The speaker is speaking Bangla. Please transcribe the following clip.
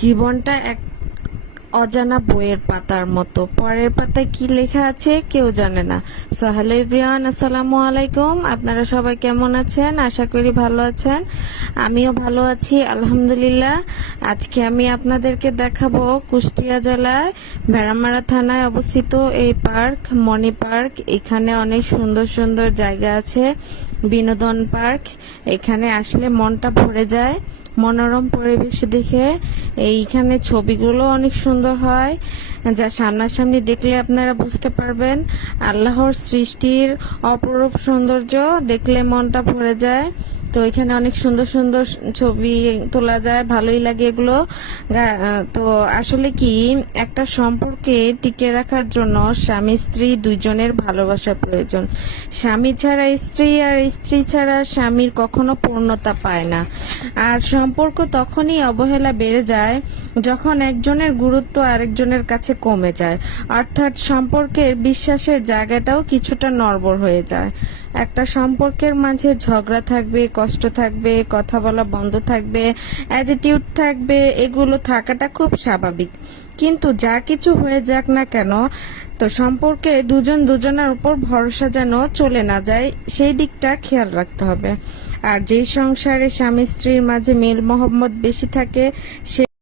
জীবনটা এক অজানা বইয়ের পাতার মতো, পরের পাতায় কি লেখা আছে কেউ জানে না। সো হ্যালো এভরিওয়ান, আসসালামু আলাইকুম। আপনারা সবাই কেমন আছেন? আশা করি ভালো আছেন। আমিও ভালো আছি আলহামদুলিল্লাহ। আজকে আমি আপনাদেরকে দেখাবো কুষ্টিয়া জেলায় ভেড়ামারা থানায় অবস্থিত এই পার্ক, মণি পার্ক। এখানে অনেক সুন্দর সুন্দর জায়গা আছে, বিনোদন পার্ক। এখানে আসলে মনটা ভরে যায় মনোরম পরিবেশ দেখে। এইখানে ছবিগুলো অনেক সুন্দর হয়, যা সামনাসামনি দেখলে আপনারা বুঝতে পারবেন। আল্লাহর সৃষ্টির অপরূপ সৌন্দর্য দেখলে মনটা ভরে যায়। তো এখানে অনেক সুন্দর সুন্দর ছবি তোলা যায়, ভালোই লাগে এগুলো। তো আসলে কি, একটা সম্পর্কে টিকে রাখার জন্য স্বামী স্ত্রী দুইজনের ভালোবাসা প্রয়োজন। স্বামী ছাড়া স্ত্রী আর স্ত্রী ছাড়া স্বামীর কখনো পূর্ণতা পায় না। আর সম্পর্ক তখনই অবহেলা বেড়ে যায় যখন একজনের গুরুত্ব আরেকজনের কাছে কমে যায়, অর্থাৎ সম্পর্কের বিশ্বাসের জায়গাটাও কিছুটা নড়বড় হয়ে যায়। একটা সম্পর্কের মাঝে ঝগড়া থাকবে, কষ্ট থাকবে, কথা বলা বন্ধ থাকবে, অ্যাটিটিউড থাকবে, এগুলো থাকাটা খুব স্বাভাবিক। কিন্তু যা কিছু হয়ে যাক না কেন, তো সম্পর্কে দুজন দুজনের উপর ভরসা যেন চলে না যায়, সেই দিকটা খেয়াল রাখতে হবে। আর যে সংসারে স্বামী স্ত্রীর মাঝে মিল মহব্বত বেশি থাকে, সে